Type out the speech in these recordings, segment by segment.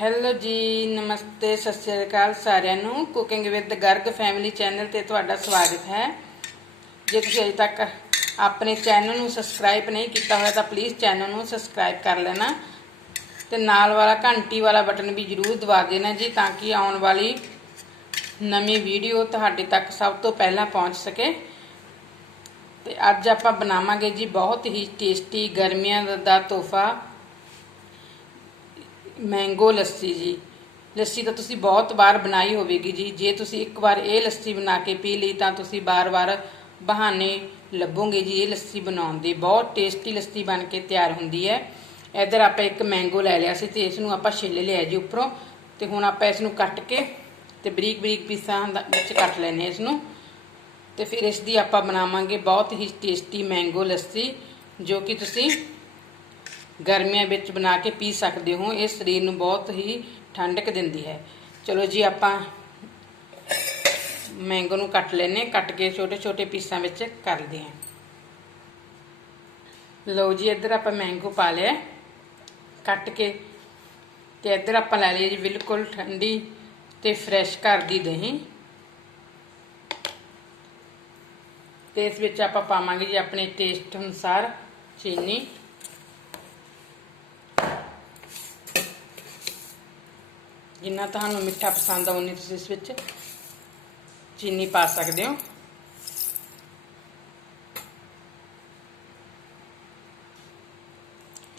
Hello ਜੀ, ਨਮਸਤੇ, ਸਤਿ ਸ਼੍ਰੀ ਅਕਾਲ ਸਾਰਿਆਂ ਨੂੰ। Cooking with Garg family channel ਤੇ ਤੁਹਾਡਾ ਸਵਾਗਤ ਹੈ। ਜੇ ਤੁਸੀਂ ਅਜੇ ਤੱਕ ਆਪਣੇ ਚੈਨਲ ਨੂੰ ਸਬਸਕ੍ਰਾਈਬ ਨਹੀਂ ਕੀਤਾ ਹੋਇਆ, ਤਾਂ ਪਲੀਜ਼ ਚੈਨਲ ਨੂੰ ਸਬਸਕ੍ਰਾਈਬ ਕਰ ਲੈਣਾ। ਤੇ ਨਾਲ ਵਾਲਾ ਘੰਟੀ ਵਾਲਾ ਬਟਨ ਵੀ ਜਰੂਰ ਦਬਾ ਦੇਣਾ ਜੀ, ਤਾਂ ਕਿ ਆਉਣ ਵਾਲੀ ਨਵੀਂ ਵੀਡੀਓ ਤੁਹਾਡੇ ਤੱਕ ਸਭ ਤੋਂ ਪਹਿਲਾਂ ਪਹੁੰਚ ਸਕੇ। ਤੇ ਅੱਜ ਆਪਾਂ ਬਣਾਵਾਂਗੇ ਜੀ ਬਹੁਤ ਹੀ ਟੇਸਟੀ ਗਰਮੀਆਂ ਦਾ- ਦਾ ਤੋਹਫਾ। ਮੈਂਗੋ ਲੱਸੀ ਜੀ। ਲੱਸੀ ਤਾਂ ਤੁਸੀਂ ਬਹੁਤ ਵਾਰ ਬਣਾਈ ਹੋਵੇਗੀ ਜੀ। ਜੇ ਤੁਸੀਂ ਇੱਕ ਵਾਰ ਇਹ ਲੱਸੀ ਬਣਾ ਕੇ ਪੀ ਲਈ ਤਾਂ ਤੁਸੀਂ ਬਾਰ-ਬਾਰ ਬਹਾਨੇ ਲੱਭੋਗੇ ਜੀ ਇਹ ਲੱਸੀ ਬਣਾਉਣ ਦੇ। ਬਹੁਤ ਟੇਸਟੀ ਲੱਸੀ ਬਣ ਕੇ ਤਿਆਰ ਹੁੰਦੀ ਹੈ। ਇੱਧਰ ਆਪਾਂ ਇੱਕ ਮੈਂਗੋ ਲੈ ਲਿਆ ਸੀ ਤੇ ਇਸ ਨੂੰ ਆਪਾਂ ਛਿੱਲ ਲਿਆ ਜੀ ਉੱਪਰੋਂ। ਤੇ ਹੁਣ ਆਪਾਂ ਇਸ ਨੂੰ ਕੱਟ ਕੇ ਤੇ ਬਰੀਕ-ਬਰੀਕ ਪੀਸਾਂ ਦਾ- ਵਿੱਚ ਕੱਟ ਲੈਣੇ ਇਸ ਨੂੰ ਤੇ ਫਿਰ ਇਸ ਦੀ ਆਪਾਂ ਬਣਾਵਾਂਗੇ ਬਹੁਤ ਹੀ ਟੇਸਟੀ ਮੈਂਗੋ ਲੱਸੀ, ਜੋ ਕਿ ਤੁਸੀਂ ਗਰਮੀਆਂ ਵਿੱਚ ਬਣਾ ਕੇ ਪੀ ਸਕਦੇ ਹੋ, ਇਹ ਸਰੀਰ ਨੂੰ ਬਹੁਤ ਹੀ ਠੰਡਕ ਦਿੰਦੀ ਹੈ। ਚਲੋ ਜੀ, ਆਪਾਂ ਮੈਂਗੋ ਨੂੰ ਕੱਟ ਲੈਨੇ ਕੱਟ ਕੇ ਛੋਟੇ ਛੋਟੇ ਪੀਸਾਂ ਵਿੱਚ ਕਰਦੇ ਹਾਂ। ਲਓ ਜੀ, ਇੱਧਰ ਆਪਾਂ ਮੈਂਗੋ ਪਾ ਲਿਆ ਕੱਟ ਕੇ ਤੇ ਇੱਧਰ ਆਪਾਂ ਲੈ ਲਈ ਜੀ, ਬਿਲਕੁਲ ਠੰਡੀ ਤੇ ਫਰੈਸ਼ ਘਰ ਦੀ ਦਹੀਂ। ਤੇ ਇਸ ਵਿੱਚ ਆਪਾਂ ਪਾਵਾਂਗੇ ਜੀ, ਆਪਣੇ ਟੇਸਟ ਅਨੁਸਾਰ ਚੀਨੀ। ਜਿੰਨਾ ਤੁਹਾਨੂੰ ਮਿੱਠਾ ਪਸੰਦ ਆ ਉਨੀ ਤੁਸੀਂ ਇਸ ਵਿੱਚ ਚੀਨੀ ਪਾ ਸਕਦੇ ਹੋ।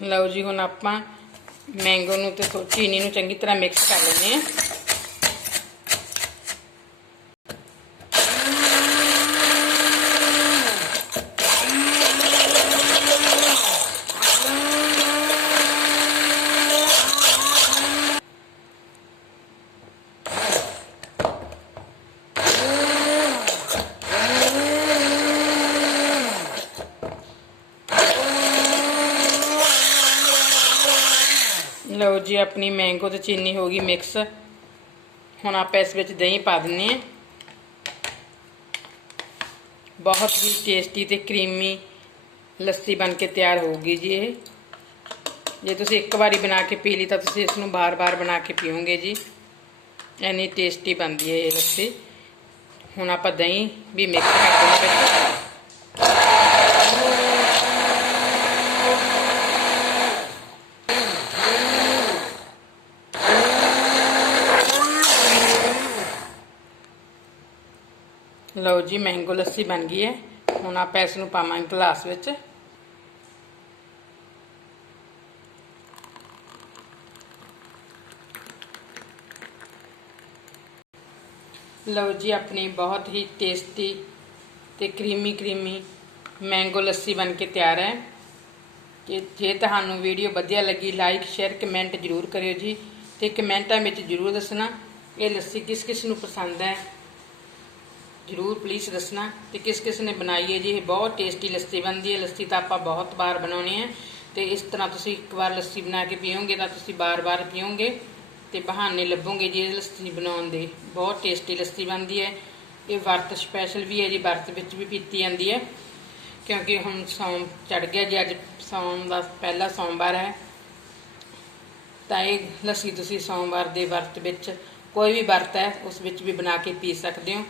ਲਓ ਜੀ, ਹੁਣ ਆਪਾਂ ਮੈਂਗੋ ਨੂੰ ਤੇ ਚੀਨੀ ਨੂੰ ਚੰਗੀ ਤਰ੍ਹਾਂ ਮਿਕਸ ਕਰ ਲੈਂਦੇ ਹਾਂ। ਲਓ ਜੀ, ਆਪਣੀ ਮੈਂਗੋ ਤੇ ਚੀਨੀ ਹੋ ਗਈ ਮਿਕਸ ਹੁਣ ਆਪਾਂ ਇਸ ਵਿੱਚ ਦਹੀਂ ਪਾ ਦਿੰਨੇ ਆ ਬਹੁਤ ਹੀ ਟੇਸਟੀ ਤੇ ਕਰੀਮੀ ਲੱਸੀ ਬਣ ਕੇ ਤਿਆਰ ਹੋਊਗੀ ਜੀ ਇਹ। ਜੇ ਤੁਸੀਂ ਇੱਕ ਵਾਰੀ ਬਣਾ ਕੇ ਪੀ ਲਈ ਤਾਂ ਤੁਸੀਂ ਇਸ ਨੂੰ ਬਾਰ-ਬਾਰ ਬਣਾ ਕੇ ਪੀਓਗੇ ਜੀ। ਇੰਨੀ ਟੇਸਟੀ ਬਣਦੀ ਹੈ ਇਹ ਲੱਸੀ। ਹੁਣ ਆਪਾਂ ਦਹੀਂ ਵੀ ਮਿਕਸ ਕਰ ਦੇਣਾ ਵਿੱਚ ਲਓ ਜੀ ਮੈਂਗੋ ਲੱਸੀ ਬਣ ਗਈ ਹੈ। ਹੁਣ ਆਪਾਂ ਇਸ ਨੂੰ ਪਾਵਾਂਗੇ ਗਲਾਸ ਵਿੱਚ। ਲਓ ਜੀ, ਆਪਣੀ ਬਹੁਤ ਹੀ ਟੇਸਟੀ ਤੇ ਕਰੀਮੀ ਕਰੀਮੀ ਮੈਂਗੋ ਲੱਸੀ ਬਣ ਕੇ ਤਿਆਰ ਹੈ। ਜੇ ਜੇ ਤੁਹਾਨੂੰ ਵੀਡੀਓ ਵਧੀਆ ਲੱਗੀ ਲਾਈਕ ਸ਼ੇਅਰ ਕਮੈਂਟ ਜ਼ਰੂਰ ਕਰਿਓ ਜੀ। ਤੇ ਕਮੈਂਟਾਂ ਵਿੱਚ ਜ਼ਰੂਰ ਦੱਸਣਾ, ਇਹ ਲੱਸੀ ਕਿਸ ਕਿਸ ਨੂੰ ਪਸੰਦ ਹੈ। ਜਰੂਰ ਪਲੀਜ਼ ਦੱਸਣਾ ਤੇ ਕਿਸ ਕਿਸ ਨੇ ਬਣਾਈ ਹੈ ਜੀ, ਇਹ ਬਹੁਤ ਟੇਸਟੀ ਲੱਸੀ ਬਣਦੀ ਹੈ। ਲੱਸੀ ਤਾਂ ਆਪਾਂ ਬਹੁਤ ਵਾਰ ਬਣਾਉਣੀ ਹੈ। ਤੇ ਇਸ ਤਰ੍ਹਾਂ ਤੁਸੀਂ ਇੱਕ ਵਾਰ ਲੱਸੀ ਬਣਾ ਕੇ ਪੀਓਗੇ ਤਾਂ ਤੁਸੀਂ ਬਾਰ-ਬਾਰ ਪੀਓਗੇ ਤੇ ਬਹਾਨੇ ਲੱਭੋਗੇ ਜੀ ਇਹ ਲੱਸੀ ਬਣਾਉਣ ਦੇ। ਬਹੁਤ ਟੇਸਟੀ ਲੱਸੀ ਬਣਦੀ ਹੈ। ਇਹ ਵਰਤ ਸਪੈਸ਼ਲ ਵੀ ਹੈ ਜੀ, ਵਰਤ ਵਿੱਚ ਵੀ ਪੀਤੀ ਜਾਂਦੀ ਹੈ। ਕਿਉਂਕਿ ਹੁਣ ਸੌਮ ਚੜ ਗਿਆ ਜੀ, ਅੱਜ ਸੌਮ ਦਾ ਪਹਿਲਾ ਸੋਮਵਾਰ ਹੈ। ਤਾਂ ਇਹ ਲੱਸੀ ਤੁਸੀਂ ਸੋਮਵਾਰ ਦੇ ਵਰਤ ਵਿੱਚ ਕੋਈ ਵੀ ਵਰਤ ਹੈ, ਉਸ ਵਿੱਚ ਵੀ ਬਣਾ ਕੇ ਪੀ ਸਕਦੇ ਹੋ।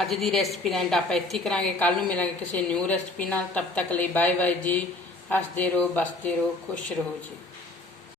ਅੱਜ ਦੀ ਰੈਸਪੀ ਦਾ ਆਪਾਂ ਇੱਥੇ ਕਰਾਂਗੇ। ਕੱਲ ਨੂੰ ਮਿਲਾਂਗੇ ਕਿਸੇ ਨਿਊ ਰੈਸਪੀ ਨਾਲ। ਤਬ ਤੱਕ ਲਈ ਬਾਏ ਬਾਏ ਜੀ। ਹੱਸਦੇ ਰਹੋ, ਬਸਦੇ ਰਹੋ, ਖੁਸ਼ ਰਹੋ ਜੀ।